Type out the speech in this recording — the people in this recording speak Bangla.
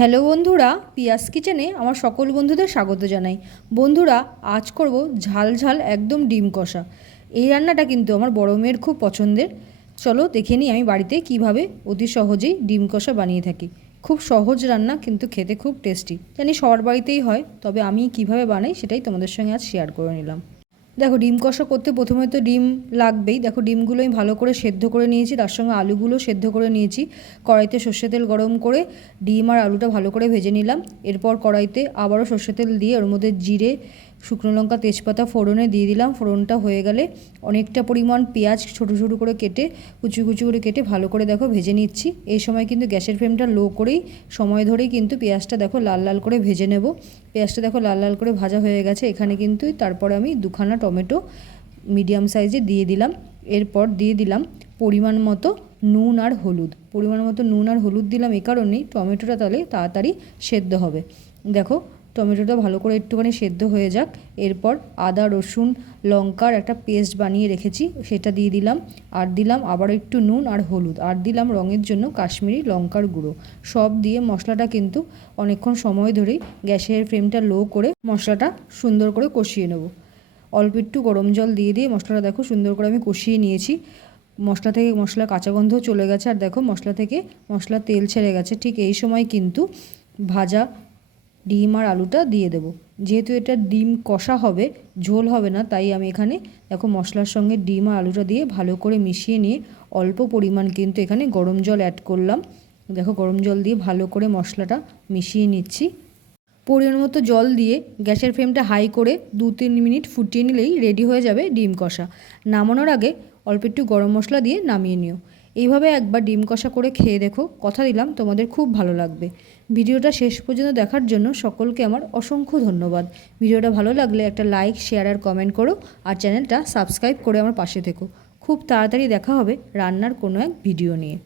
হ্যালো বন্ধুরা, পিয়াস কিচেনে আমার সকল বন্ধুদের স্বাগত জানাই। বন্ধুরা, আজ করব ঝাল ঝাল একদম ডিম কষা। এই রান্নাটা কিন্তু আমার বড় মেয়ের খুব পছন্দের। চলো দেখে নিই আমি বাড়িতে কিভাবে অতি সহজেই ডিম কষা বানিয়ে থাকি। খুব সহজ রান্না, কিন্তু খেতে খুব টেস্টি। জানি সবার বাড়িতেই হয়, তবে আমি কিভাবে বানাই সেটাই তোমাদের সঙ্গে আজ শেয়ার করে নিলাম। দেখো, ডিম কষা করতে প্রথমে তো ডিম লাগবেই। দেখো, ডিমগুলো আমি ভালো করে সেদ্ধ করে নিয়েছি, তার সঙ্গে আলুগুলো সেদ্ধ করে নিয়েছি। কড়াইতে সর্ষে তেল গরম করে ডিম আর আলুটা ভালো করে ভেজে নিলাম। এরপর কড়াইতে আবারও সর্ষে তেল দিয়ে ওর মধ্যে জিরে, শুকনো লঙ্কা, তেজপাতা ফোড়নে দিয়ে দিলাম। ফোড়নটা হয়ে গেলে অনেকটা পরিমাণ পেঁয়াজ ছোটো ছোটো করে কেটে কুচি কুচি করে কেটে ভালো করে দেখো ভেজে নিচ্ছি। এই সময় কিন্তু গ্যাসের ফ্লেমটা লো করেই সময় ধরেই কিন্তু পেঁয়াজটা দেখো লাল লাল করে ভেজে নেব। পেঁয়াজটা দেখো লাল লাল করে ভাজা হয়ে গেছে। এখানে কিন্তু তারপরে আমি দুখানা টমেটো মিডিয়াম সাইজে দিয়ে দিলাম। এরপর দিয়ে দিলাম পরিমাণ মতো নুন আর হলুদ। পরিমাণ মতো নুন আর হলুদ দিলাম এই কারণেই টমেটোটা তাহলে তাড়াতাড়ি সেদ্ধ হবে। দেখো, টমেটোটা ভালো করে একটুখানি সেদ্ধ হয়ে যাক। এরপর আদা রসুন লঙ্কার একটা পেস্ট বানিয়ে রেখেছি, সেটা দিয়ে দিলাম। আর দিলাম আবার একটু নুন আর হলুদ, আর দিলাম রঙের জন্য কাশ্মীরি লঙ্কার গুঁড়ো। সব দিয়ে মশলাটা কিন্তু অনেকক্ষণ সময় ধরেই গ্যাসের ফ্লেমটা লো করে মশলাটা সুন্দর করে কষিয়ে নেব। অল্প একটু গরম জল দিয়ে মশলাটা দেখো সুন্দর করে আমি কষিয়ে নিয়েছি। মশলা থেকে মশলা কাঁচা গন্ধ চলে গেছে, আর দেখো মশলা থেকে তেল ছেড়ে গেছে। ঠিক এই সময় কিন্তু ভাজা ডিম আর আলুটা দিয়ে দেব। যেহেতু এটা ডিম কষা হবে, ঝোল হবে না, তাই আমি এখানে দেখো মশলার সঙ্গে ডিম আর আলুটা দিয়ে ভালো করে মিশিয়ে নিয়ে অল্প পরিমাণ কিন্তু এখানে গরম জল অ্যাড করলাম। দেখো, গরম জল দিয়ে ভালো করে মশলাটা মিশিয়ে নিচ্ছি। পরিমাণ মতো জল দিয়ে গ্যাসের ফ্লেমটা হাই করে 2-3 মিনিট ফুটিয়ে নিলেই রেডি হয়ে যাবে ডিম কষা। নামানোর আগে অল্প একটু গরম মশলা দিয়ে নামিয়ে নিও। এইভাবে একবার ডিম কষা করে খেয়ে দেখো, কথা দিলাম তোমাদের খুব ভালো লাগবে। ভিডিওটা শেষ পর্যন্ত দেখার জন্য সকলকে আমার অসংখ্য ধন্যবাদ। ভিডিওটা ভালো লাগলে একটা লাইক, শেয়ার আর কমেন্ট করো, আর চ্যানেলটা সাবস্ক্রাইব করে আমার পাশে থেকো। খুব তাড়াতাড়ি দেখা হবে রান্নার কোনো এক ভিডিও নিয়ে।